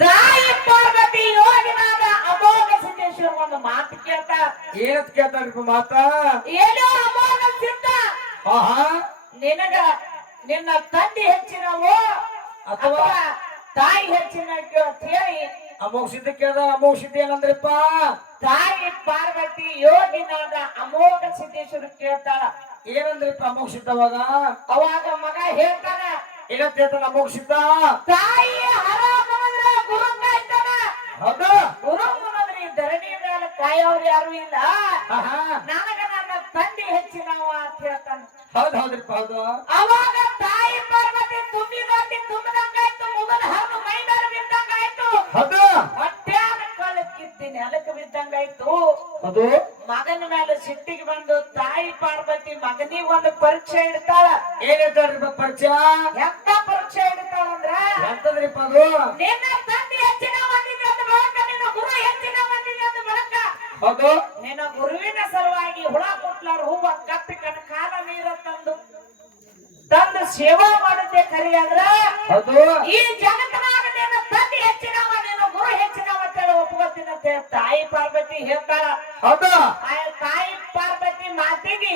ತಾಯಿ ಪಾರ್ವತಿ ಯೋಗಿನಾದ ಅಮೋಘ ಸಿದ್ದೇಶ್ವರ ಒಂದು ಮಾತು ಕೇಳ್ತ. ಏನತ್ ಕೇಳ್ತಾರಪ್ಪ ಮಾತ ಏನೋ ಅಮೋಘ ಸಿದ್ಧ ಆಹಾ ನಿನಗ ನಿನ್ನ ತಂದೆ ಹೆಚ್ಚಿನವು ಅಥವಾ ತಾಯಿ ಹೆಚ್ಚಿನ ಅಂತ ಹೇಳಿ. ಅಮೋಘ ಸಿದ್ಧ ಕೇಳ್ದ ಅಮೋಘ ಸಿದ್ಧ ಏನಂದ್ರಪ್ಪ? ತಾಯಿ ಪಾರ್ವತಿ ಯೋಗಿನಾದ ಅಮೋಘ ಸಿದ್ದೇಶ್ವರ ಕೇಳ್ತಾಳ ಏನಂದ್ರಪ್ಪ ಅಮೋಘ ಸಿದ್ಧವಾಗ ಅವಾಗ? ಮಗ ಹೇಳ್ತಾನ ಏನಂತ ಹೇಳ್ತಾನ ಅಮೋಘ ಸಿದ್ಧ? ತಾಯಿ ಹರಾಮಂದ್ರ ಹೌದು. ಅನ್ನೋದ್ರ ಧರಣಿ ಮೇಲೆ ಕಾಯೋರು ಯಾರು ಇಲ್ಲ. ನನಗ ನನ್ನ ತಂದೆ ಹೆಚ್ಚಿನವ ಅಂತ ಹೇಳ್ತಾನ. ಹೌದು ಹೌದ್ರಿಪ್ಪ ಹೌದು. ಅವಾಗ ತಾಯಿ ಪಾರ್ವತಿ ತುಂಬಿದೊಟ್ಟಿ ತುಂಬಿದಂಗಾಯ್ತು ಮುಗದ ಹಣ್ಣು ಮೈ ಮೇಲೆ ಬಿದ್ದಂಗಾಯ್ತು. ಹೌದು. ಕಳಕ್ಕಿದ್ದೀನಿ ನೆಲಕ್ಕೆ ಬಿದ್ದಂಗಾಯ್ತು. ಅದು ಮಗನ ಮೇಲೆ ಸಿಟ್ಟಿಗೆ ಬಂದು ತಾಯಿ ಪಾರ್ವತಿ ಮಗನಿಗೆ ಒಂದು ಪರೀಕ್ಷೆ ಇಡ್ತಾಳ. ಏನ್ ಹೇಳ್ತಾರ್ರಿಪ್ಪ ಪರಿಚಯ ಎಂತ ಪರೀಕ್ಷೆ ಇಡ್ತಾಳ ಅಂದ್ರ ಎಂತದ್ರಿಪ್ಪ ಅದು? ನಿನ್ನ ತಂದೆ ಹೆಚ್ಚಿನ ಬಂದಿದೆ ಅಂತ ಬಳಕ ನಿನ್ನ ಗುರು ಹೆಚ್ಚಿನ ಬಂದಿದೆ ಅಂತ ಬಳಕ ಹೌದು. ನಿನ್ನ ಗುರುವಿನ ಸಲುವಾಗಿ ಹುಳ ಕೊಟ್ಲಾರ ಹೂವ ಕಪ್ಪಿ ಕಣ ಕಾಲ ನೀರ ತಂದು ತಂದು ಸೇವಾ ಮಾಡುತ್ತೆ ಕರಿ ಅಂದ್ರ ಹೌದು. ಈ ಜಗತ್ತಿನಾಗ ನಿನ್ನ ತಂದೆ ಹೆಚ್ಚಿನವ ನಿನ್ನ ಗುರು ಹೆಚ್ಚಿನವ ಅಂತ ಹೇಳಿ ಒಪ್ಕೋತೀನಿ ಅಂತ ಹೇಳಿ ತಾಯಿ ಪಾರ್ವತಿ ಹೇಳ್ತಾಳ. ಹೌದು. ಆ ತಾಯಿ ಪಾರ್ವತಿ ಮಾತಿಗೆ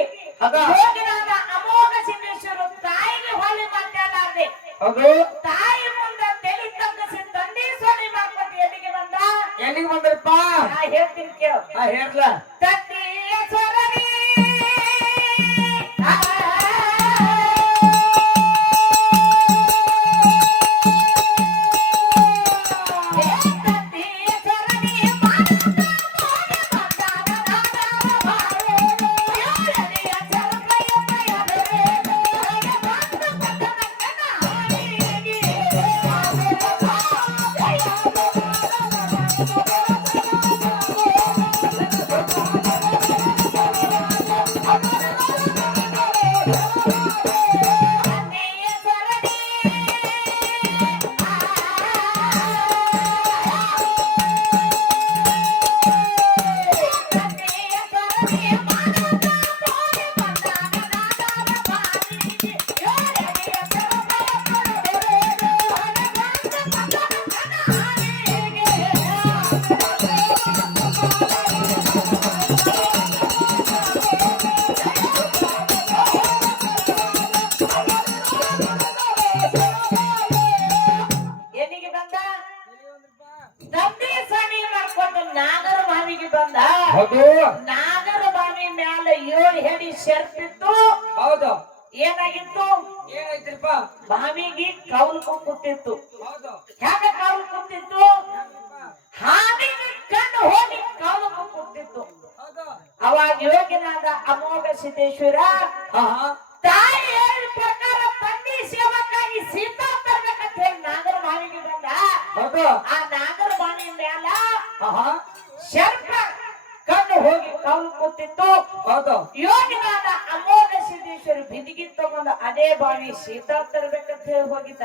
ಅಮೋಘ ಸಿದ್ದೇಶ್ವರು ತಾಯಿಗೆ ಹೊಳಿ ಮಾತಾಡಾರ್ದೆ ಹೌದು. ತಾಯಿ ಹೇಳ್ತೀನಿ ಕೇಳು ಆ ಹೇಳ್ಲ ಕೌಲ್ಕು ಕೊಟ್ಟಿತ್ತು ಹೆಂಗ ಕೌಲ್ ಕೂತಿತ್ತು ಹಾವಿಗೆ ಕಣ್ಣು ಹೋಗಿ ಕಾವು ಕೊಟ್ಟಿತ್ತು. ಅವಾಗ ಯೋಗಿನಾದ ಅಮೋಘ ಸಿದ್ದೇಶ್ವರ ತಾಯಿ ಹೇಳಿದ ಪ್ರಕಾರ ತಂದಿ ಸೇವಕ್ಕಾಗಿ ಸೀತಾ ತರ್ಬೇಕಂತ ಹೇಳಿ ನಾಗರ ಬಾವಿಗೆ ಬಂದ ಆ ನಾಗರ ಬಾವಿ ಮ್ಯಾಲ ಆಹಾ ಶರ್ಪ ಕಣ್ಣು ಹೋಗಿ ಕೌಲು ಕೂತಿತ್ತು ಹೌದು. ಯೋಗಿನಾದ ಅಮೋಘ ಸಿದ್ದೇಶ್ವರ ಬಿದಿಗಿ ತಗೊಂಡು ಅದೇ ಬಾವಿ ಸೀತಾ ತರಬೇಕಂತ ಹೇಳಿ ಹೋಗಿದ್ದ.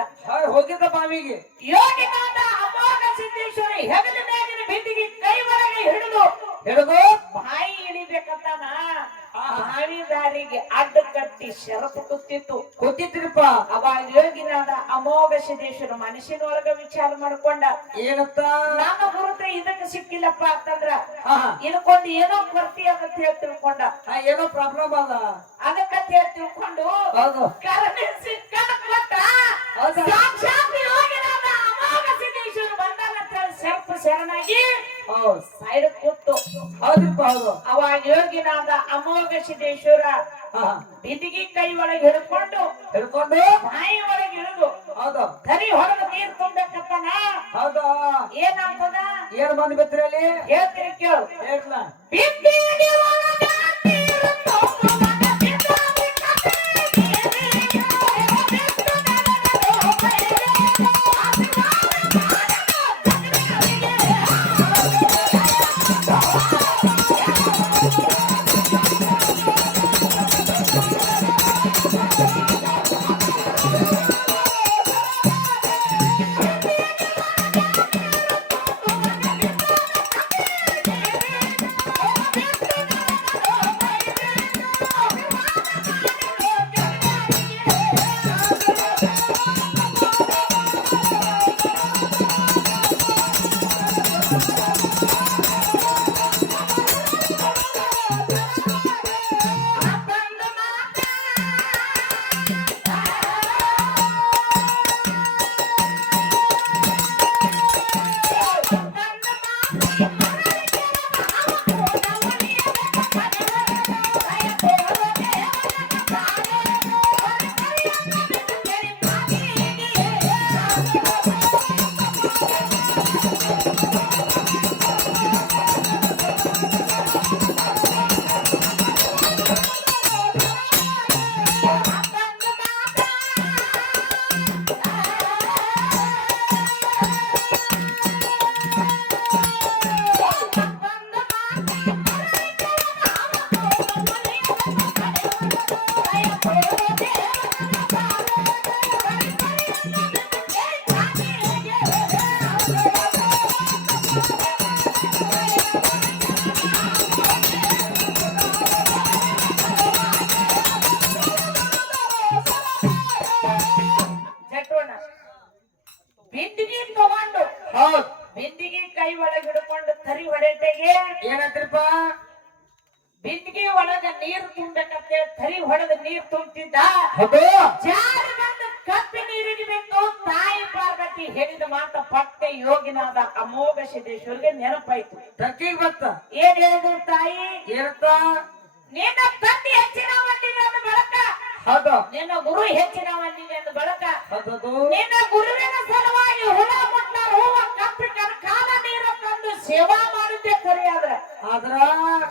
ಹೋಗಿದ್ದ ಬಾವಿಗೆ. ಯೋಗಿನಾದ ಅಮೋಘ ಸಿದ್ದೇಶ್ವರ ಹೆಗಲ ಮೇಲಿನ ಬಿದಿಗಿ ಕೈ ಒಳಗೆ ಹಿಡಿದು ಹಿಡಿದು ಬಾಯಿ ಇಳಿಬೇಕಂತಾನ. ಬಾವಿ ದಾರಿಗೆ ಅಡ್ಡ ಕಟ್ಟಿ ಶರಪು ಕೂತಿತ್ತು ಕೂತಿದ್ರಿಪ್ಪ ಅವಾಗ ಯೋಗಿನಾದ ಅಮೋಘ ಸಿದ್ದೇಶ್ವರ ಮನಸ್ಸಿನೊಳಗ ವಿಚಾರ ಮಾಡ್ಕೊಂಡ ಏನಪ್ಪ? ನಮ್ಮ ಗುರುತ ಇದಕ್ಕೆ ಸಿಕ್ಕಿಲ್ಲಪ್ಪ ಅಂತಂದ್ರ ಇದಕ್ಕೊಂದು ಏನೋ ಕೊರತಿ ಅಂತ ಹೇಳಿ ತಿಳ್ಕೊಂಡ. ಆ, ಏನೋ ಪ್ರಾಬ್ಲಮ್ ಅದ. ಅದಕ್ಕಂತ ಹೇಳಿ ತಿಳ್ಕೊಂಡು ಹೌದು. ಕೊಟ್ಟ ಹೌದಾ? ಸಾಕ್ಷಾತ್ ಯೋಗಿನಾದ ಅಮೋಘ ಸಿದ್ದೇಶ್ವರ ಬಂದಾನ ಅಂತ ಹೇಳಿ ಸರ್ಪ ಶರಣಾಗಿ ಸೈಡ್ ಕೂತು ಹೌದ್ರಿಪ್ಪ ಹೌದು. ಅವಾಗ ಯೋಗಿನಾದ ಅಮೋಘ ಸಿದ್ದೇಶ್ವರ ಬಿದಿಗೆ ಕೈ ಒಳಗೆ ಹಿಡ್ಕೊಂಡು ಹಿಡ್ಕೊಂಡು ಬಾಯಿ ಒಳಗೆ ಹಿಡಿದು ಹೌದು. ಕರಿ ಹೊರಗೆ ನೀರ್ ತುಂಬಬೇಕಂತಾನ ಹೌದು. ಏನಾಗ್ತದ? ಏನ್ ಬಂದ್ಬಿತ್ರಿ ಅಲ್ಲಿ? ಹೇಳ್ತೀರಿ ಕೇಳು. ಹೇಳ್ಲ ಸಿದ್ದೇಶ್ವರಿಗೆ ನೆನಪಾಯ್ತು. ಟಕ್ಕಿಗೆ ಬತ್ತ? ಏನ್ ಹೇಳಿದ್ರು ತಾಯಿ? ಏನಂತ ನಿನ್ನ ತಂದೆ ಹೆಚ್ಚಿನ ಮಂದಿಗೆ ಅಂದ ಬಳಕ. ಹೌದು. ನಿನ್ನ ಗುರು ಹೆಚ್ಚಿನ ಮಂದಿಗೆ ಅಂದ ಬಳಕ. ಹೌದು ನಿನ್ನ ಗುರುವಿನ ಸಲುವಾಗಿ ಹುಳ ಮುಟ್ಟ ಹೂವ ಕಂಪ್ಯೂಟರ್ ಕಾಲ ನೀರ ತಂದು ಸೇವಾ ಮಾಡುತ್ತೆ ಸರಿ ಆದ್ರೆ. ಆದ್ರ?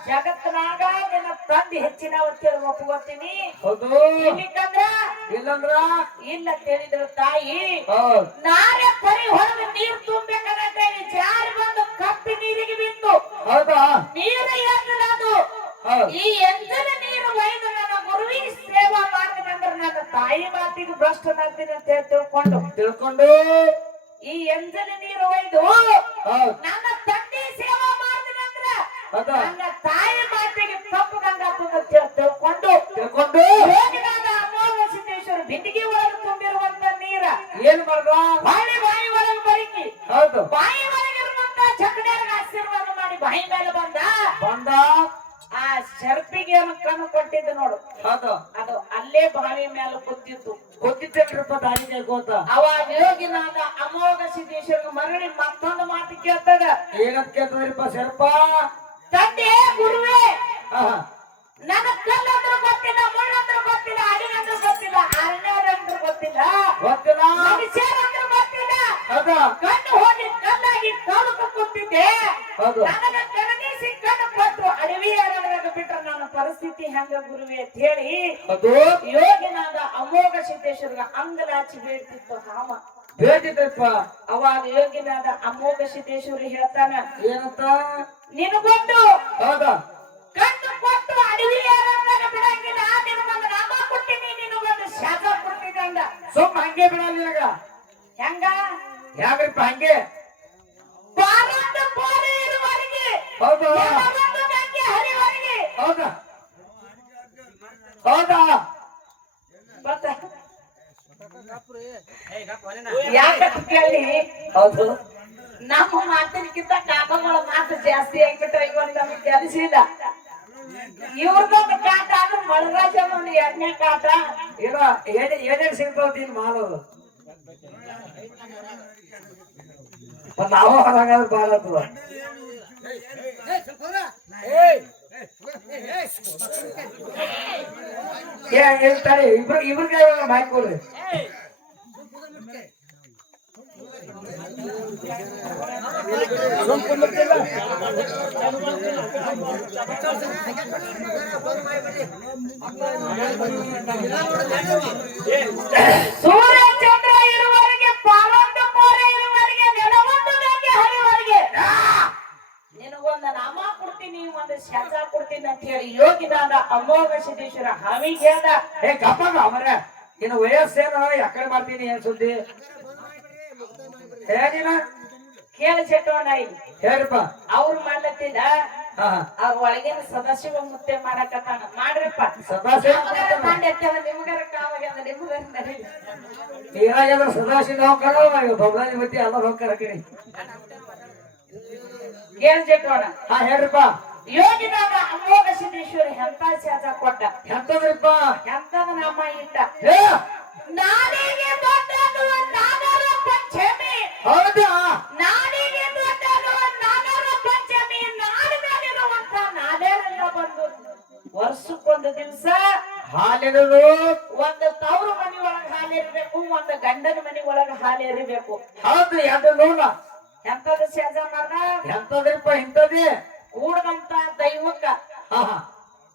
ಜಗತ್ತಿನಾಗ ನಿನ್ನ ತಂದೆ ಹೆಚ್ಚಿನ ಅಂತೇಳಿ ಒಪ್ಕೋತೀನಿ ಹೌದು. ಇಲ್ಲಿಕಂದ್ರ? ಇಲ್ಲಂದ್ರ? ಇಲ್ಲ ಕೇಳಿದ್ರ ತಾಯಿ. ನಾಳೆ ಪರಿ ಹೊರಗೆ ನೀರು ತುಂಬಬೇಕಂದ್ರೆ ಜಾರಿ ಬಂದು ಕಪ್ಪಿ ನೀರಿಗೆ ಬಿತ್ತು. ಹೌದಾ? ನೀರು ಎದ್ದದು ಹೌದ್. ಈ ಎಂದನ ನೀರು ಒಯ್ದು ನನ್ನ ಗುರುವಿ ಸೇವಾ ಮಾಡ್ತೀನಿ ಅಂದ್ರೆ ನನ್ನ ತಾಯಿ ಮಾತಿಗೆ ಭ್ರಷ್ಟನಾಗ್ತೀನಿ ಅಂತ ಹೇಳಿ ತಿಳ್ಕೊಂಡು. ತಿಳ್ಕೊಂಡು? ಈ ಎಂದಿನ ನೀರು ಒಯ್ದು ನನ್ನ ತಂದೆ ಸೇವಾ ಮಾಡ್ತೀನಿ ಅಂದ್ರೆ ನನ್ನ ತಾಯಿ ಮಾತಿಗೆ ತಪ್ಪು ಅಂತ ಹೇಳಿ ತಿಳ್ಕೊಂಡು. ತಿಳ್ಕೊಂಡು? ಯೋಗಿನಾದ ಅಮೋಘ ಸಿದ್ದೇಶ್ವರ ಬಿಂದಿಗೆ ಒಳಗೆ ತುಂಬಿರುವಂತ ನೀರ. ಏನ್ ಮಾಡ್ದ? ಬಾಯಿ ಬಾಯಿ ಒಳಗೆ ಬರಿಕಿ. ಹೌದು. ಬಾಯಿ ಚಕಡಿಯರ್ಗ ಬಾಯಿ ಮೇಲೆ ಬಂದ? ಬಂದ. ಆ ಶರ್ಪಿಗೆ ಏನು ಕಣ್ಣು ಕೊಟ್ಟಿದ್ದು ನೋಡು. ಅದು ಅದು ಅಲ್ಲೇ ಬಾವಿ ಮೇಲೆ ಕೂತಿತ್ತು. ಗೊತ್ತಿತ್ತೇನ್ರಿಪ್ಪ ದಾರಿಗೆ ಗೋತ ಅವಾಗ ಯೋಗಿನಾದ ಅಮೋಘ ಸಿದ್ದೇಶ್ವರ ಮರಳಿ ಮತ್ತೊಂದು ಮಾತು ಕೇಳ್ತದ. ಏನಂತ ಕೇಳ್ತದ್ರಿಪ್ಪ ಸರ್ಪ ತಂದೆ ಗುರುವೇ ನನಗ ಕರಗಿಸಿ ಕಣ್ಣು ಕೊಟ್ಟು ಅಡವಿ ಬಿಟ್ರ ನನ್ನ ಪರಿಸ್ಥಿತಿ ಹೆಂಗ ಗುರುವೆ ಅಂತ ಹೇಳಿ ಅದು ಯೋಗಿನಾದ ಅಮೋಘ ಸಿದ್ದೇಶ್ವರ್ಗ ಅಂಗಲಾಚಿ ಬೇಡ್ತಿತ್ತು ಹಾಮ. ಬೇಜಿದಪ್ಪ ಅವಾಗ ಯೋಗಿನಾದ ಅಮೋಘ ಸಿದ್ದೇಶ್ವರಿ ಹೇಳ್ತಾನ ಏನಂತ? ನಿನಗೊಂದು ಹೌದಾ. ಕಣ್ಣು ಕೊಟ್ಟು ಅಡವಿ ಅರಣ್ಯದಾಗ ಬಿಡಂಗಿಲ್ಲ ನಿನಗೊಂದು ನಾಮ ಕೊಟ್ಟಿನಿ ನಿನಗೊಂದು ಶಾಪ ಅಂದ. ಸುಮ್ಮ ಹಂಗೆ ಬಿಡಲ್ಲ ನಿನಗ. ಹೆಂಗ? ಯಾಕ್ರಿಪ್ಪ ಹಂಗೆ? ಹೌದು? ಹೌದಾ? ಕೇಳಿ ಹೌದು. ನಮ್ಮ ಮಾತಿನಕ್ಕಿಂತ ಕಾಕಗಳ ಮಾತು ಜಾಸ್ತಿ ಆಗ್ಬಿಟ್ಟು ಇವತ್ತು ನಮಗೆ ಕೆಲಸಿಲ್ಲ ಇವ್ರದೊಂದು ಕಾಟ ಅಂದ್ರೆ ಮಳರಾಜ ಒಂದು ಎರಡನೇ ಕಾಟ. ಏನ ಏನೇ ಏನೇನ್ ಸಿಗ್ತಾವ ನೀನ್ ಮಾಡೋದು ನಾವು ಹೊರಗಾದ್ರೆ ಬಾಳ ಹೇಳ್ತಾರೆ ಇಬ್ರು ಇಬ್ರಿಗೆ ಮೈಕ್ ಕೊಡ್ರಿ ಸೂರ್ಯ ಒಂದು ಶಾಸ ಕೊಡ್ತೀನಿ ಅಂತ ಹೇಳಿ ಯೋಗಿನಾದ ಅಮೋಘ ಸಿದ್ದೇಶ್ವರ ಹಾವಿಗೆ ಹೇಳ್ದ ಏ ಕಪ್ಪ ಅವರ ಇನ್ನು ವಯಸ್ಸೇನು ಯಾಕಡೆ ಮಾಡ್ತೀನಿ ಏನ್ ಸುದ್ದಿ? ಹೇಳಿನ ಕೇಳ ಚೆಟ್ಟೋಣ ಇಲ್ಲಿ. ಹೇಳ್ರಿಪ್ಪ. ಅವ್ರು ಮಾಡ್ಲತ್ತಿದ ಅವ್ರ ಒಳಗಿನ ಸದಾಶಿವ ಮುತ್ತೆ ಮಾಡಕತ್ತಾನ. ಮಾಡ್ರಪ್ಪ. ಸದಾಶಿವ ನಮಗರ ಕಾವಾಗ್ಯದ ನಿಮಗರ ನೀರಾಗ್ಯದ್ರ ಸದಾಶಿವ ಹೋಗ್ತಾರ ಬೊಬ್ಬಾನಿ ಬತ್ತಿ ಎಲ್ಲ ಕಡೆ ಕೇಳಿ ಚೆಟ್ಟೋಣ ಹಾ ಹೇಳ್ರಿಪ್ಪ. ಯೋಗಿನಾದ ಅಮೋಘ ಸಿದ್ದೇಶ್ವರಿ ಎಂತ ಶಾಸ ಕೊಟ್ಟ. ಎಂತದ್ರಿಪ್ಪ ಎಂತದ ನಮ್ಮ ಇಟ್ಟ. ನಾಡಿಗೆ ದೊಡ್ಡದು ನಾಗರ ಪಂಚಮಿ ಹೌದಾ? ನಾಡಿಗೆ ದೊಡ್ಡದು ನಾಗರ ಪಂಚಮಿ ನಾಡಿನಲ್ಲಿರುವಂತ ನಾದೇರೆಲ್ಲ ಬಂದು ವರ್ಷಕ್ಕೊಂದು ದಿವಸ ಹಾಲಿನದು? ಒಂದು ತವರು ಮನಿ ಒಳಗ ಹಾಲಿರ್ಬೇಕು ಒಂದು ಗಂಡನ ಮನಿ ಒಳಗ ಹಾಲಿರಬೇಕು. ಹೌದು ಎಂತ ನೋಡ ಎಂತದ ಸೇಜ ಮಾಡ ಎಂತದ್ರಿಪ್ಪ ಇಂಥದ್ದೇ? ಕೂಡದಂತ ದೈವಕ್ಕ.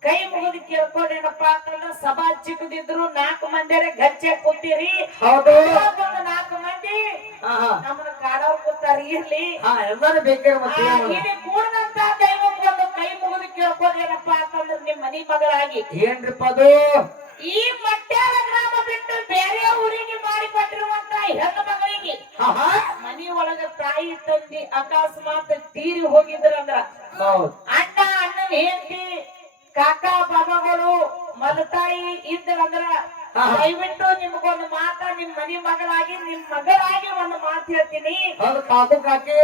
ಕೈ ಮುಗಿದು ಕೇಳ್ಕೊಂಡೇನಪ್ಪ ಅಂತಂದ್ರ ಸಭಾ ಚಿಕ್ಕದಿದ್ರು ನಾಲ್ಕು ಮಂದಿರ ಗಚ್ಚೆ ಕೂತೀರಿ. ಹೌದು. ನಾಲ್ಕು ಮಂದಿ. ನಮ್ಮನ್ನ ಕಾಡೋರ್ ಕೂತಾರ ಇರ್ಲಿ. ಎಲ್ಲರೂ ಬೇಕೇ ಇಲ್ಲಿ ಕೂಡದಂತ ದೈವಕ್ಕೊಂದು ಕೈ ಮುಗಿದು ಕೇಳ್ಕೊಂಡೇನಪ್ಪ ಅಂತಂದ್ರ ನಿಮ್ ಮನಿ ಮಗಳಾಗಿ. ಏನ್ರಿಪ್ಪ ಅದು? ಈ ಮಟ್ಯಾಳ ಗ್ರಾಮ ಬಿಟ್ಟು ಬೇರೆ ಊರಿಗೆ ಮಾಡಿಕೊಟ್ಟಿರುವಂತ ಹೆಣ್ಣು ಮಗಳಿಗೆ. ಮನಿ ಒಳಗ ತಾಯಿ ತಂದಿ ಅಕಸ್ಮಾತ್ ತೀರಿ ಹೋಗಿದ್ರಂದ್ರ ಅಣ್ಣ ಅಣ್ಣನ ಹೇಳ್ತಿ ಕಾಕ ಬಾಬಾಗಳು ಮಲತಾಯಿ ಇದ್ರಂದ್ರ. ದಯವಿಟ್ಟು ನಿಮ್ಗೊಂದು ಮಾತ ನಿಮ್ ಮನಿ ಮಗಳಾಗಿ ನಿಮ್ ಮಗಳಾಗಿ ಒಂದು ಮಾತು ಹೇಳ್ತೀನಿ. ಕಾಕು ಕಾಕಿ.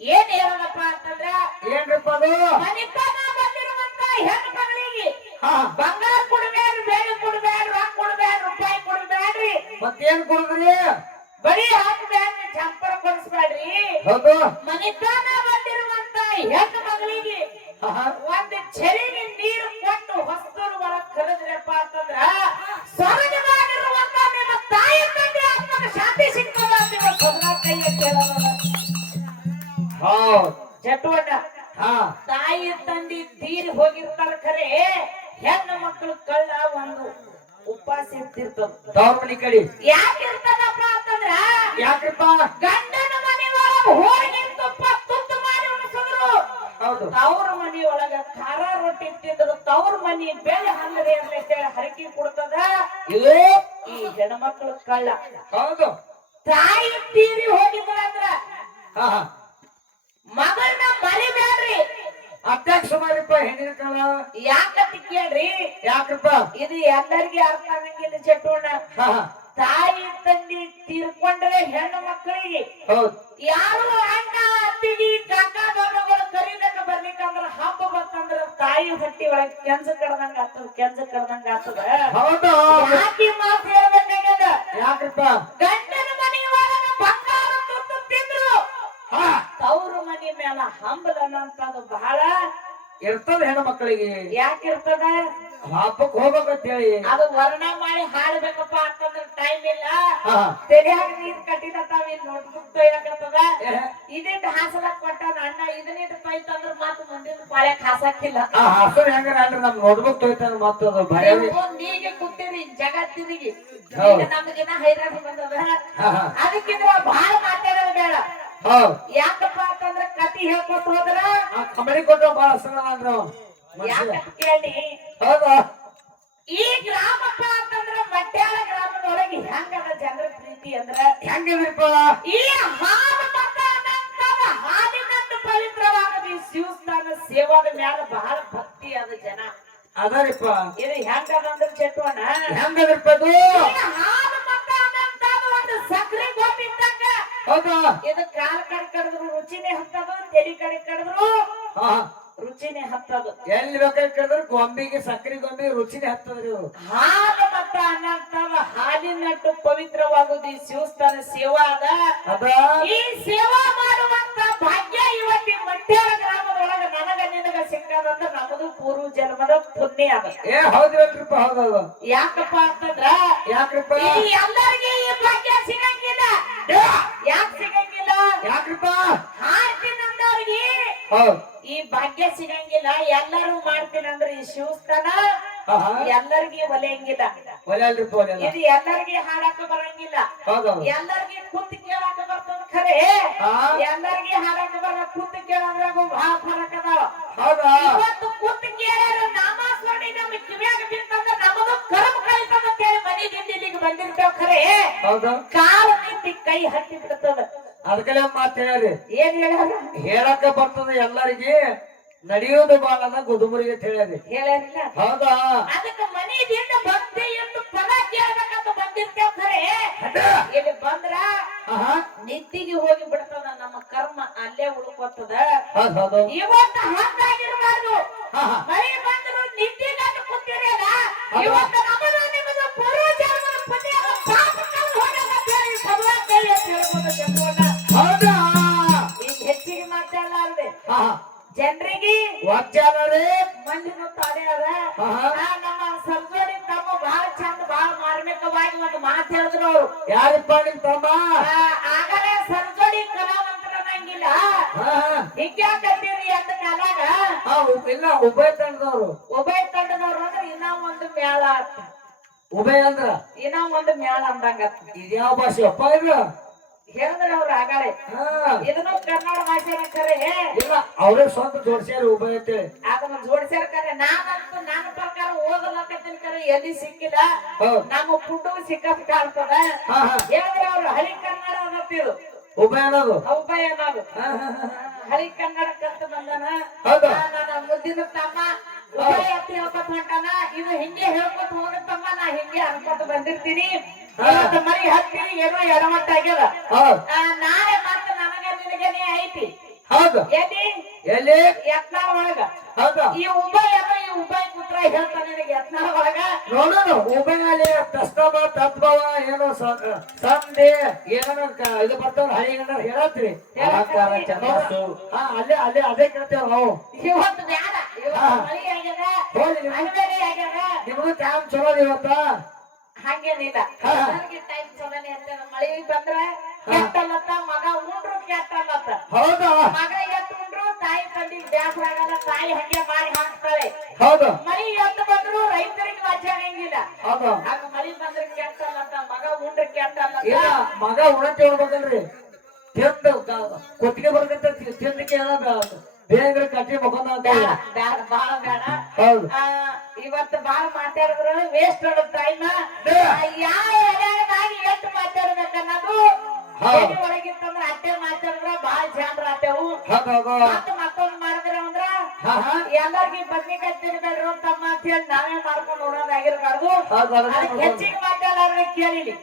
ಏನ್ ಹೇಳೋದಪ್ಪ ಅಂತಂದ್ರ ಏನ್ರಪ್ಪ ಅದು? ಮನಿತನ ಬಂದಿರುವಂತ ಹೆಣ್ಣು ಮಗಳಿಗೆ ಹಾ. ಬಂಗಾರ ಕೊಡ್ಬೇಡ್ರಿ ಬೆಳ್ಳಿ ಕೊಡ್ಬೇಡ್ರಿ ರೊಕ್ಕ ಕೊಡ್ಬೇಡ ರೂಪಾಯಿ ಕೊಡ್ಬೇಡ್ರಿ. ಮತ್ತೇನ್ ಕೊಡ್ರಿ ಬರೀ ಹಾಕ್ಬೇಡ್ರಿ ಜಂಪರ್ ಕೊಡಿಸ್ಬೇಡ್ರಿ. ಮನಿತನ ಹೆಣ್ಣು ಮಗಳಿಗೆ. ಒಂದು ಚೆರಿಗೆ ನೀರು ಕೊಟ್ಟು ಹೊಸ್ತೂರು ಒಳಗ್ ಕರೆದ್ರಪ್ಪ ಅಂತಂದ್ರ ಸ್ವರ್ಗದಾಗಿರುವಂತ ನಿಮ್ಮ ತಾಯಿ ತಂದೆ ಆತ್ಮಕ್ಕೆ ಶಾಂತಿ ಸಿಗ್ತದ ನಿಮ್ಮ ಸದಾ ಕೈ ಚಟುವಟ ತಾಯಿ ತಂದೆ ತೀರಿ ಹೋಗಿರ್ತಾರ ಖರೆ ಹೆಣ್ಣು ಮಕ್ಕಳು ಕಳ್ಳ ಒಂದು ಉಪವಾಸ ಇರ್ತಿರ್ತದ ತವ್ರ ಮನಿ ಕಡಿ ಯಾಕಿರ್ತದಪ್ಪ ಅಂತಂದ್ರ ಯಾಕ್ರಿಪ್ಪ? ಗಂಡನ ಮನೆ ಒಳಗ ಹೋಳಿಗೆ ತುಪ್ಪ ತವ್ರ ಮನಿ ಒಳಗ ಖಾರ ರೊಟ್ಟಿ ತಿಂದ್ರ ತವ್ರ ಮನಿ ಬೆಳೆ ಹಂಗದೆ ಅಂತೇಳಿ ಹರಕಿ ಕೊಡ್ತದ? ಇದು ಈ ಹೆಣ್ಮಕ್ಳು ಕಳ್ಳ. ಹೌದು. ತಾಯಿ ತೀರಿ ಹೋಗಿದ್ರಂದ್ರ ಮಗಳನ್ನ ಮರಿಬೇಡ್ರಿ ಅತ್ಯಾಕ್ ಸುಮಾರಿಪ್ಪ ಹೆಣ್ಣಿನ ಕಾಲ. ಯಾಕಂತ ಕೇಳ್ರಿ? ಯಾಕಪ್ಪ ಇದು ಎಲ್ಲರಿಗೆ ಅರ್ಥ ಆಗಂಗಿಲ್ಲ ಚಟೋಣ ತಾಯಿ ತಂದಿ ತೀರ್ಕೊಂಡ್ರೆ ಹೆಣ್ಣು ಮಕ್ಕಳಿಗೆ ಯಾರು ಅಣ್ಣ ಅತ್ತಿಗೆ ಕಾಕ ಕರಿಬೇಕ ಬರ್ಲಿಕ್ಕಂದ್ರ ಹಬ್ಬ ಬಂತಂದ್ರ ತಾಯಿ ಹೊಟ್ಟಿ ಒಳಗ್ ಕೆಂಜ ಕಡ್ದಂಗ ಆಗ್ತದ ಕೆಂಜ ಕಡ್ದಂಗ ಆಗ್ತದ ಹೌದು? ಯಾಕೆ ಮಾತು ಹೇಳ್ಬೇಕಾಗ್ಯದ ಯಾಕ್ರಿಪ್ಪ? ಗಂಡನ ಮನೆ ಒಳಗ ಬಂಗಾರ ತುತ್ತು ತಿಂದ್ರು. ಹಾ. ತವ್ರ ಮನಿ ಮೇಲ ಹಂಬಲ ಅನ್ನಂತದು ಬಹಳ ಇರ್ತದ ಹೆಣ್ಣು ಮಕ್ಕಳಿಗೆ ಯಾಕಿರ್ತದ ಹಬ್ಬಕ್ ಹೋಗ್ಬೇಕಂತ ಹೇಳಿ ಅದು ವರ್ಣ ಮಾಡಿ ಹಾಡ್ಬೇಕಪ್ಪ ಅಂತಂದ್ರೆ ಟೈಮ್ ಇಲ್ಲ. ತೆರೆಯಾಗ ನೀರ್ ಕಟ್ಟಿದ ತಾವ್ ಇಲ್ಲಿ ನೋಡ್ಬುಕ್ ಹೇಳಕತ್ತದ ಇದಿಟ್ಟು ಹಾಸಲಕ್ ಕೊಟ್ಟಾನ ಅಣ್ಣ ಇದನ್ನಿಟ್ಟು ತೊಯ್ತಂದ್ರ ಮಾತು ಮುಂದಿನ ಪಾಳ್ಯಕ್ ಹಾಸಕ್ಕಿಲ್ಲ ಹಾಸನ ಹೆಂಗಾರ ಅಲ್ರಿ ನಮ್ ನೋಡ್ಬೇಕು ತೊಯ್ತಾನ ಮತ್ತ ಅದು ಭಯ. ನೀಗೆ ಕುಟ್ಟಿರಿ ಜಗತ್ತಿನಿಗೆ ನಮಗಿನ ಹೈರಾಣ ಬಂದದ. ಅದಕ್ಕಿಂತ ಬಹಳ ಮಾತಾಡೋದು ಬೇಡ. ಯಾಕಪ್ಪ ಅಂತಂದ್ರ ಕತಿ ಹೇಳ್ಕೊತ ಹೋದ್ರ? ಕಂಬಳಿ ಕೊಟ್ಟು ಬಹಳ ಸರಳ ಅಂದ್ರ. ಕೇಳಿ? ಹೌದಾ? ಈ ಗ್ರಾಮಪ್ಪ ಅಂತಂದ್ರ ಮಟ್ಯಾಳ ಗ್ರಾಮದೊಳಗೆ ಹೆಂಗದ ಜನರ ಪ್ರೀತಿ ಅಂದ್ರ? ಹೆಂಗಿದ್ರಿಪ್ಪ ಈ ಹಾಲು ಹಾಲಿನಂತ ಪವಿತ್ರವಾದ ಈ ಶಿವಸ್ಥಾನ ಸೇವಾದ ಮ್ಯಾಲ ಬಹಳ ಭಕ್ತಿ ಅದ ಜನ. ಅದರಿಪ್ಪ. ಇದು ಹೆಂಗದ ಅಂದ್ರ ಚೆಟ್ಟುವನ ಹೆಂಗದ್ರಿಪ್ಪ ಅದು? ಹಾಲು ಮತ ಒಂದು ಸಕ್ರೆ ಗೋಪಿ ಇದ್ದಂಗ. ಹೌದಾ? ಇದು ಕಾಲ್ ಕಡೆ ಕಡಿದ್ರು ರುಚಿನೇ ಹತ್ತದು ತೆಲಿ ಕಡೆ ಕಡಿದ್ರು. ಹಾ. ರುಚಿನೇ ಹತ್ತದು. ಎಲ್ಲಿ ಬೇಕಾದ್ರೆ ಕೇಳಿದ್ರೆ ಗೊಂಬಿಗೆ ಸಕ್ಕರೆ ಗೊಂಬಿ ರುಚಿನೇ ಹತ್ತದ್ರಿ ಇವ್ರು. ಹಾಲು ಮತ್ತ ಅನ್ನಂತದ ಹಾಲಿನಟ್ಟು ಪವಿತ್ರವಾಗುದು ಈ ಶಿವಸ್ಥಾನ ಸೇವಾ ಅದ. ಅದ ಈ ಸೇವಾ ಮಾಡುವಂತ ಭಾಗ್ಯ ಇವತ್ತಿನ ಮಟ್ಯಾಳ ಗ್ರಾಮದೊಳಗ ನನಗ ನಿನಗ ಸಿಕ್ಕದಂದ್ರ ನಮ್ಮದು ಪೂರ್ವ ಜನ್ಮದ ಪುಣ್ಯ ಅದ. ಏ ಹೌದ್ರಲ್ರಿಪ್ಪ ಹೌದೌದು. ಯಾಕಪ್ಪ ಅಂತಂದ್ರ ಯಾಕ್ರಿಪ್ಪ? ಈ ಎಲ್ಲರಿಗೆ ಈ ಭಾಗ್ಯ ಸಿಗಂಗಿಲ್ಲ. ಯಾಕೆ ಸಿಗಂಗಿಲ್ಲ? ಯಾಕ್ರಿಪ್ಪ? ಹಾರ್ತಿ ಹೌದ್ ಈ ಭಾಗ್ಯ ಸಿಗಂಗಿಲ್ಲ ಎಲ್ಲರೂ ಮಾಡ್ತೀನಂದ್ರ ಈ ಶಿವಸ್ಥಾನ ಎಲ್ಲರಿಗೆ ಒಲೆಯಂಗಿಲ್ಲ. ಇದು ಎಲ್ಲರಿಗೆ ಹಾಡಾಕ ಬರಂಗಿಲ್ಲ. ಎಲ್ಲರಿಗೆ ಕುಂತ ಕೇಳಾಕ ಬರ್ತದ ಖರೆ. ಎಲ್ಲರಿಗೆ ಹಾಡಕ್ಕ ಬರ ಕುಂತ ಕೇಳಂದ್ರೆ ಬಹಳ ಫರಕ್ ಅದಾವ. ಹೌದಾ? ಇವತ್ತು ಕುಂತ ಕೇಳಾರ ನಾಮ ಸ್ವಾಮಿ ನಮ್ ಕಿವ್ಯಾಗ ಬಿತ್ತಂದ್ರ ನಮಗೂ ಕರ್ಮ ಕಳಿತದ ಅಂತೇಳಿ ಮನಿ ಇಲ್ಲಿಗೆ ಬಂದಿರ್ತಾವ ಖರೆ. ಕಾಲು ನಿಂತಿ ಕೈ ಹತ್ತಿ ಬಿಡ್ತದ. ಅದಕ್ಕೆಲ್ಲ ಮಾತು ಹೇಳ್ರಿ. ಏನ್ ಹೇಳ್ಯಾರ? ಹೇಳಕ್ಕ ಬರ್ತದ ಎಲ್ಲರಿಗೆ ನಡೆಯೋದು ಬಾಳದ ಗುದುಮರಿಗೆ ಹೇಳ್ರಿ ಹೇಳ್ಯಾರಿಲ್ಲ? ಹೌದಾ? ಅದಕ್ಕ ಮನಿದಿಂದ ಭಕ್ತಿ ಎಂದು ಪದ ಕೇಳ್ಬೇಕಂತ ಬಂದಿರ್ತೇವ್ ಖರೆ. ಇಲ್ಲಿ ಬಂದ್ರ ನಿದ್ದಿಗೆ ಹೋಗಿ ಬಿಡ್ತದ ನಮ್ಮ ಕರ್ಮ ಅಲ್ಲೇ ಉಳ್ಕೋತದ. ಇವತ್ತು ಹಂಗಾಗಿರ್ಬಾರ್ದು. ಮಳೆ ಬಂದ್ರು ಕೂತಿರಲ್ಲ ಇವತ್ತು ಯಾರಿಪ್ಪ ನಿಮ್ ತಮ್ಮ? ಆಗಲೇ ಸರ್ಜೋಡಿ ಕಲಾವಂತರ ನಂಗಿಲ್ಲ. ಹಿಂಗ್ಯಾಕತ್ತೀರಿ ಅಂತ ಕಾಲಾಗ ಇಲ್ಲ ಉಭಯ ತಂಡದವ್ರು. ಉಭಯ ತಂಡದವ್ರು ಅಂದ್ರೆ ಇನ್ನ ಒಂದು ಮೇಳ ಉಭಯ ಅಂದ್ರ? ಇನ್ನ ಒಂದು ಮೇಳ ಅಂದಂಗ ಇದ್ಯಾವ ಭಾಷೆ? ಅಪ್ಪ ಇದು? ಹೇಳಿದ್ರ ಅವ್ರು ಆಗಾಳೆ ಇದನ್ನು ಕನ್ನಡ ಭಾಷೆ ಅಂತಾರೆ. ಇಲ್ಲ ಅವರೇ ಸ್ವಂತ ಜೋಡ್ಸ್ಯಾರ ಉಭಯ ಅಂತೇಳಿ ಅದನ್ನ ಜೋಡಿಸ್ಯಾರ ಖರೆ ನಾನಂತೂ ನನ್ನ ಪ್ರಕಾರ ಓದಲಕತ್ತೀನಿ ಕರೆ. ಎಲ್ಲಿ ಸಿಕ್ಕಿಲ್ಲ ನಮ್ಮ ಪುಟ್ಟು ಸಿಕ್ಕಪ್ಪ ಕಾಣ್ತದ ಹಾ ಹೇಳಿದ್ರೆ ಅವ್ರು ಹಳಿ ಕನ್ನಡ ಅನ್ನತ್ತಿದ್ರು ಉಭಯ ಅನ್ನೋದು? ಉಭಯ ಅನ್ನೋದು. ಹಳಿ ಕನ್ನಡ ಕಲ್ತು ಬಂದನ. ನನ್ನ ಮುದ್ದಿನ ತಮ್ಮ ಉಭಯ ಅಂತ ಹೇಳ್ಕೊತ ಹೊಂಟಾನ ಇದು ಹಿಂಗೆ ಹೇಳ್ಕೊತ ಹೋಗತ್ತಮ್ಮ ನಾ ಹಿಂಗೆ ಅನ್ಕೊತ ಬಂದಿರ್ತೀನಿ. ಇವತ್ತು ಮರಿ ಹತ್ತಿ ಏನೋ ಎಡಮಟ್ಟ ಆಗ್ಯದ. ನಾಳೆ ಮತ್ತೆ ನನಗೆ ನಿನಗೆನೇ ಐತಿ. ಹೌದು. ಎಲ್ಲಿ? ಎಲ್ಲಿ? ಯತ್ನಾಳ ಒಳಗ. ಹೌದು. ಈ ಉಭಯನು ಈ ಉಭಯ ಪುತ್ರ ಹೇಳ್ತಾನೆ ನಿನಗೆ ಯತ್ನಾಳ ಒಳಗ. ನೋಡೋಣ ಉಭಯಲ್ಲಿ ಪ್ರಸ್ತವ ತದ್ಭವ ಏನೋ ಸಂಧಿ ಏನೋ ಇದು ಬರ್ತಾವ ಹಳಿ ಗಂಡ ಹೇಳತ್ರಿ ಹಾ ಅಲ್ಲೇ ಅಲ್ಲೇ ಅದೇ ಕೇಳ್ತೇವೆ ನಾವು. ಇವತ್ತು ಬ್ಯಾಡ ಇವತ್ತು. ಮಳಿ ಆಗ್ಯದ. ಆಗ್ಯದ. ಕ್ಯಾಮ್ ಚಲೋ ಇವತ್ತ ಹಂಗೇನಿಲ್ಲ. ನನಗೆ ಟೈಮ್ ಚಲೋನೆ ಇರ್ತದೆ ಮಳಿ ಬಂದ್ರ ಕೆಟ್ಟಲ್ಲತ್ತ ಮಗ ಉಂಡ್ರು ಕೆಟ್ಟಲ್ಲತ್ತ ಹೌದಾ? ಮಗ ಎತ್ತು ಉಂಡ್ರು ತಾಯಿ ತಂದಿಗೆ ಬ್ಯಾಸರ ಆಗಲ್ಲ ತಾಯಿ ಹಂಗೆ ಮಾಡಿ ಹಾಕ್ತಾಳೆ ಹೌದು. ಮಳಿ ಎದ್ದು ಬಂದ್ರು ರೈತರಿಗೆ ವಾಚ ಆಗಂಗಿಲ್ಲ. ಹೌದು. ಆಗ ಮಳಿ ಬಂದ್ರೆ ಕೆಟ್ಟಲ್ಲತ್ತ ಮಗ ಉಂಡ್ರು ಕೆಟ್ಟಲ್ಲತ್ತ ಇಲ್ಲ ಮಗ ಉಣತಿ ಹೇಳ್ಬೇಕಲ್ರಿ ತಿಂದು ಗ- ಕೊತ್ತಿಗೆ ಬರ್ಕಂತ ತಿಂದಕ್ಕೆ ಬೇಗ ಕಟ್ಟಿ ಅಂತ ಬ್ಯಾಡ ಬಾಳ ಬೇಡ ಹೌದು. ಇವತ್ತು ಬಾಳ ಮಾತಾಡಿದ್ರ. ವೇಸ್ಟ್ ಆಡೋ ಟೈಮ್. ಯಾವ ಎಷ್ಟು ಮಾತಾಡ್ಬೇಕು ಅನ್ನೋದು ಒಳಗಿತ್ತಂದ್ರ ಅಟ್ಟೆ ಮಾತಾಡಿದ್ರ ಬಾಳ ಜಾನ್ರ ಆತೇವು. ಮತ್ತ ಮತ್ತೊಂದ್ ಮಾಡಿದ್ರ ಅಂದ್ರ ಎಲ್ಲಾರ್ಗಿ ಬದ್ನಿಕಾಯಿ ತಿನ್ಬೇಡ್ರಿ ತಮ್ಮ ಅಂತ ಹೇಳಿ ನಾವೇ ಮಾಡ್ಕೊಂಡು ನೋಡೋದಾಗಿರ್ಬಾರ್ದು ಅದಕ್ಕೆ ಹೆಚ್ಚಿಗೆ ಮಾತಾಡೋರ್ನ ಕೇಳಿಲಿ.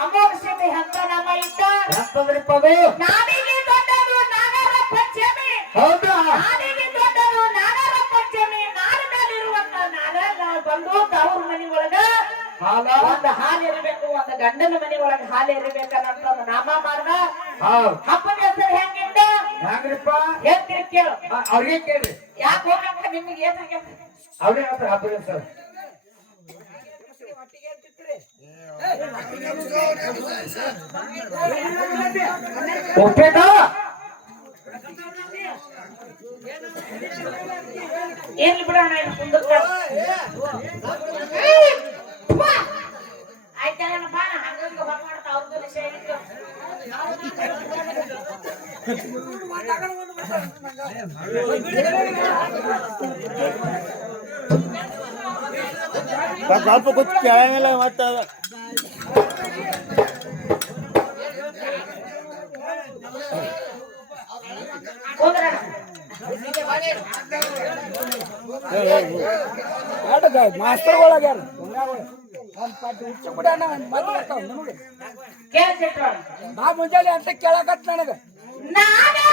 ಅಮೋಘ ಸಿದ್ಧಿ ಅಂತ ನಮ್ಮ ಇದ್ದ? ಅದು ನಾಡಿಗೆ ದೊಡ್ಡದು ನಾಗರ ಪಂಚಮಿ ಹೌದಾ? ನಾಡಿಗೆ ದೊಡ್ಡದು ನಾಗರ ಪಂಚಮಿ ನಾಡಿನಲ್ಲಿರುವಂತ ಬಂದು ತವ್ರ ಮನಿ ಒಳಗ ಹಾಲ? ಒಂದ್ ಹಾಲು ಇರಬೇಕು ಒಂದ್ ಗಂಡನ ಮನಿ ಒಳಗ ಹಾಲು ಇರಬೇಕನ್ನಂತ ಒಂದು ನಾಮ ಮಾಡ್ದ. ಹಬ್ಬದ ಹೆಸರು ಹೆಂಗಿದ್ದ? ಹೆಂಗ್ರಿಪ್ಪ? ಹೇಳ್ತೀರಿ ಕೇಳು. ಅವ್ರಿಗೆ ಕೇಳ್ರಿ? ಯಾಕೆ ಹೋಗಂತ ನಿಮ್ಗೆ? ಏನಾಗ್ಯದ ಅವ್ರಿಗೆ ಹೇಳ್ತಾರೆ ಹಬ್ಬ ಸರ್ ಉಪ್ಪಿಟ ಏನ್ ಬಿಡೋಣ ಆಯ್ತಲ್ಲಪ್ಪ ಹಂಗಂಗ ಹೊರ ಮಾಡ್ತಾ ಅವ್ರದ್ದು ವಿಷಯ ಇತ್ತು ಸ್ವಲ್ಪ ಕೂತ್ ಕೇಳಂಗಿಲ್ಲ ಮತ್ತೆ ಅದ. ಹೋದ್ರಣ ಆಟಕ್ಕ ಮಾಸ್ತರ್ಗಳಾಗ್ಯಾರ ಒಂದ್ ಪಾಟಿ ಹುಚ್ಚ ಬಿಡಣ ಒಂದ್ ಮಾತು ಬರ್ತಾವ ನಿಮಗೆ ಕೇಳಿಸಿಟ್ರೋಣ ನಾ ಮುಂಜಾನೆ ಅಂತ ಕೇಳಕತ್ ನನಗ ನಾಗರ